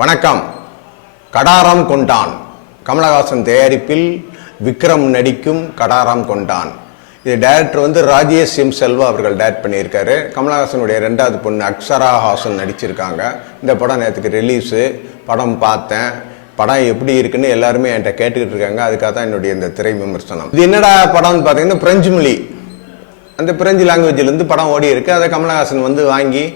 வணக்கம். கடாரம் கொண்டான். கமலஹாசன் தயாரிப்பில் விக்ரம் நடிக்கும் கடாரம் கொண்டான். இது டைரக்டர் வந்து ராஜேஷ் எம் செல்வா அவர்கள் டைரக்ட் பண்ணியிருக்காரு. கமலஹாசனுடைய ரெண்டாவது பொண்ணு அக்ஷரா ஹாசன் நடிச்சிருக்காங்க. இந்த படம் நேற்றுக்கு ரிலீஸு படம் பார்த்தேன். படம் எப்படி இருக்குன்னு எல்லாருமே என்கிட்ட கேட்டுக்கிட்டு இருக்காங்க. அதுக்காக தான் என்னுடைய இந்த திரை விமர்சனம். இது என்னடா படம்னு பார்த்தீங்கன்னா பிரெஞ்சு மொழி அந்த பிரெஞ்சு லாங்குவேஜ்லேருந்து படம் ஓடி இருக்கு அதை கமலஹாசன் வந்து வாங்கி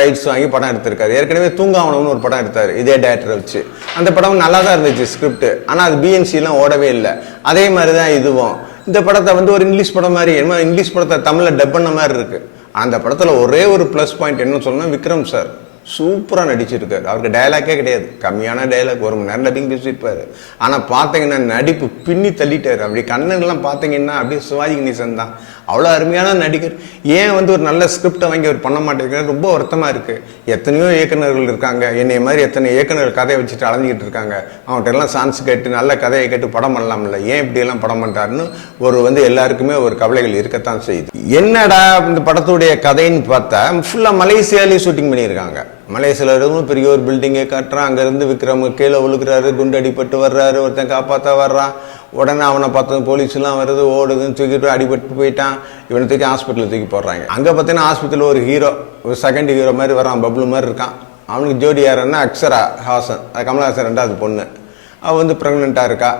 ரைட்ஸ் வாங்கி படம் எடுத்திருக்காரு. ஏற்கனவே தூங்காவனம்னு ஒரு படம் எடுத்தார் இதே டேரக்டரை வச்சு. அந்த படம் நல்லா தான் இருந்துச்சு ஸ்கிரிப்ட் ஆனால் அது பிஎன்சிலாம் ஓடவே இல்லை. அதே மாதிரி தான் இதுவும். இந்த படத்தை வந்து ஒரு இங்கிலீஷ் படம் மாதிரி என்ன இங்கிலீஷ் படத்தை தமிழில் டப் பண்ண மாதிரி இருக்குது அந்த படத்தில் ஒரே ஒரு ப்ளஸ் பாயிண்ட் என்ன சொல்லணும்னா விக்ரம் சார் சூப்பராக நடிச்சிருக்காரு. அவருக்கு டயலாக்கே கிடையாது. கம்மியான டயலாக் ஒரு மணி நேரம் டப்பிங் பேசியிருப்பார். ஆனால் பார்த்தீங்கன்னா நடிப்பு பின்னி தள்ளிட்டார். அப்படி கண்ணன்லாம் பார்த்தீங்கன்னா அப்படியே சிவாஜி கணேசன் தான். அவ்வளோ அருமையான நடிகர். ஏன் வந்து ஒரு நல்ல ஸ்கிரிப்டை வாங்கி அவர் பண்ண மாட்டேங்கிறது ரொம்ப வருத்தமாக இருக்குது எத்தனையோ இயக்குனர்கள் இருக்காங்க. என்னை மாதிரி எத்தனை இயக்குநர்கள் கதையை வச்சுட்டு அலைஞ்சிக்கிட்டு இருக்காங்க. அவங்கள்ட்ட எல்லாம் சான்ஸ் கேட்டு நல்ல கதையை கேட்டு படம் பண்ணலாம்ல. ஏன் இப்படியெல்லாம் படம் பண்ணுறாருன்னு ஒரு வந்து எல்லாருக்குமே ஒரு கவலைகள் இருக்கத்தான் செய்யுது. என்னடா இந்த படத்துடைய கதைன்னு பார்த்தா ஃபுல்லாக மலேசியாலேயே ஷூட்டிங் பண்ணியிருக்காங்க. மலேசியில் இருக்கும் பெரிய ஒரு பில்டிங்கை கட்டுறான். அங்கேருந்து விக்ரம் கீழே விழுக்கிறாரு குண்டு அடிபட்டு வர்றாரு. ஒருத்தன் காப்பாற்ற வர்றான். உடனே அவனை பார்த்து போலீஸ்லாம் வருது ஓடுதுன்னு தூக்கிட்டு அடிபட்டு போயிட்டான். இவனை தூக்கி ஹாஸ்பிட்டலில் தூக்கி போடுறாங்க. அங்கே பார்த்தீங்கன்னா ஹாஸ்பிட்டலில் ஒரு ஹீரோ ஒரு செகண்ட் ஹீரோ மாதிரி வரான் பப்ளு மாதிரி இருக்கான். அவனுக்கு ஜோடி யாருன்னா அக்ஷரா ஹாசன். அது கமலஹாசன் ரெண்டாவது பொண்ணு. அவள் வந்து ப்ரெக்னெண்ட்டாக இருக்கா.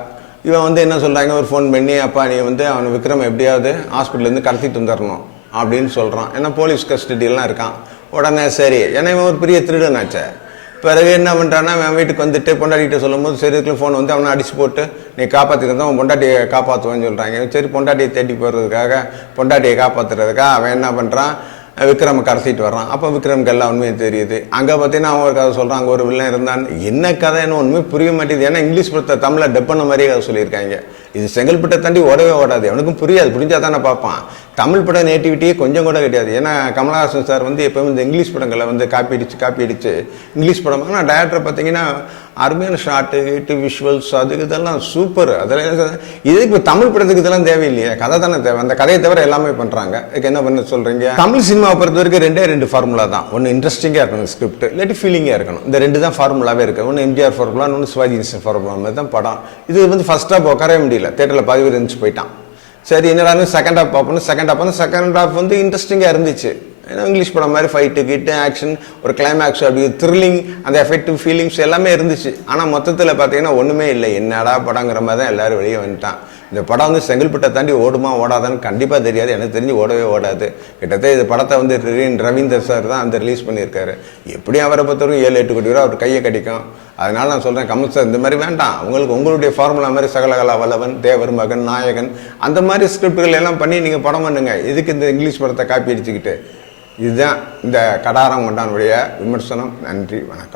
இவன் வந்து என்ன சொல்கிறாங்க ஒரு ஃபோன் பண்ணி அப்பா நீ வந்து அவனை விக்ரம் எப்படியாவது ஹாஸ்பிட்டல்லேருந்து கடத்திட்டு வந்துடணும் அப்படின்னு சொல்கிறான் ஏன்னா போலீஸ் கஸ்டடியெல்லாம் இருக்கான். உடனே சரி ஏன்னா இவன் ஒரு பெரிய திருடனாச்சே பிறகு என்ன பண்ணுறான்னா அவன் வீட்டுக்கு வந்துட்டு பொண்டாட்டிகிட்ட சொல்லும்போது சரி இதுக்குள்ள ஃபோன் வந்து அவனை அடிச்சு போட்டு நீ காப்பாற்றிட்டு அவன் பொண்டாட்டியை காப்பாற்றுவேன்னு சொல்கிறாங்க சரி பொண்டாட்டியை தேடி போகிறதுக்காக பொண்டாட்டியை காப்பாற்றுறதுக்காக அவன் என்ன பண்ணுறான் விக்ரம கடத்திட்டு வர்றான். அப்போ விக்ரமுக்கு எல்லாம் உண்மையும் தெரியுது. அங்கே பார்த்தீங்கன்னா அவன் ஒரு கதை சொல்கிறான் அங்கே ஒரு வில்லன் இருந்தான். என்ன கதைன்னு ஒன்றுமே புரிய மாட்டேங்குது. ஏன்னா இங்கிலீஷ் படத்தை தமிழில் டப் பண்ண மாதிரியே கதை சொல்லியிருக்காங்க. இது செங்கல்பட்டை தாண்டி ஓடவே ஓடாது. அவனுக்கும் புரியாது. புரிஞ்சால் தானே பார்ப்பான். தமிழ் படம் நேட்டிவிட்டியே கொஞ்சம் கூட கிடையாது. ஏன்னா கமலஹாசன் சார் வந்து எப்போவும் இந்த இங்கிலீஷ் படங்களை வந்து காப்பி அடிச்சு காப்பி அடிச்சு இங்கிலீஷ் படம். ஆனால் டேரக்டரை பார்த்தீங்கன்னா அருமையான ஷார்ட்டு ஹீட்டு விஷுவல்ஸ் அது இதெல்லாம் சூப்பர் அதெல்லாம் இதுக்கு இப்போ தமிழ் படத்துக்கு இதெல்லாம் தேவையில்லையே. கதை தானே தேவை. அந்த கதையை தவிர எல்லாமே பண்ணுறாங்க இதுக்கு என்ன பண்ண சொல்கிறீங்க தமிழ் சினிமா சினிமாவை பொறுத்த வரைக்கும் ரெண்டே ரெண்டு ஃபார்முலா தான். ஒன்று இன்ட்ரெஸ்டிங்காக இருக்கணும் ஸ்கிரிப்ட் இல்லாட்டி ஃபீலிங்காக இருக்கணும். இந்த ரெண்டு தான் ஃபார்முலாவே இருக்குது ஒன்று எம்ஜிஆர் ஃபார்முலா ஒன்று சிவாஜி கணேசன் ஃபார்முலா மாதிரி தான் படம். இது வந்து ஃபஸ்ட் ஹாப் உட்காரவே முடியல. தேட்டரில் பாதி பேர் இருந்துச்சு போயிட்டான். சரி என்னடானு செகண்ட் ஹாப் பார்ப்போம் செகண்ட் ஹாப் வந்து செகண்ட் ஹாப் வந்து இன்ட்ரெஸ்டிங்காக இருந்துச்சு. ஏன்னா இங்கிலீஷ் படம் மாதிரி ஃபைட்டு கிட்டு ஆக்ஷன் ஒரு கிளைமேக்ஸ் அப்படி த்ரில்லிங் அந்த எஃபெக்டிவ் ஃபீலிங்ஸ் எல்லாமே இருந்துச்சு. ஆனால் மொத்தத்தில் பார்த்தீங்கன்னா ஒன்றுமே இல்லை. என்னடா படங்கிற மாதிரி தான் எல்லோரும் வெளியே வந்துட்டான். இந்த படம் வந்து செங்கல்பட்டை தாண்டி ஓடுமா ஓடாதான்னு கண்டிப்பாக தெரியாது. எனக்கு தெரிஞ்சு ஓடவே ஓடாது. கிட்டத்தட்ட இந்த படத்தை வந்து ரவீந்தர் சார் தான் அந்த ரிலீஸ் பண்ணியிருக்காரு. எப்படியும் அவரை பொறுத்தவரைக்கும் ஏழு எட்டு கோடி ரூபா அவர் கையை கிடைக்கும். அதனால நான் சொல்கிறேன் கமல் சார் இந்த மாதிரி வேண்டாம். உங்களுக்கு உங்களுடைய ஃபார்முலா மாதிரி சகலகலா வல்லவன் தேவர் மகன் நாயகன் அந்த மாதிரி ஸ்கிரிப்டுகள் எல்லாம் பண்ணி நீங்கள் படம் பண்ணுங்க. எதுக்கு இந்த இங்கிலீஷ் படத்தை காப்பி அடிச்சுக்கிட்டு. இதுதான் இந்த கடாரம் கொண்டானுடைய விமர்சனம். நன்றி வணக்கம்.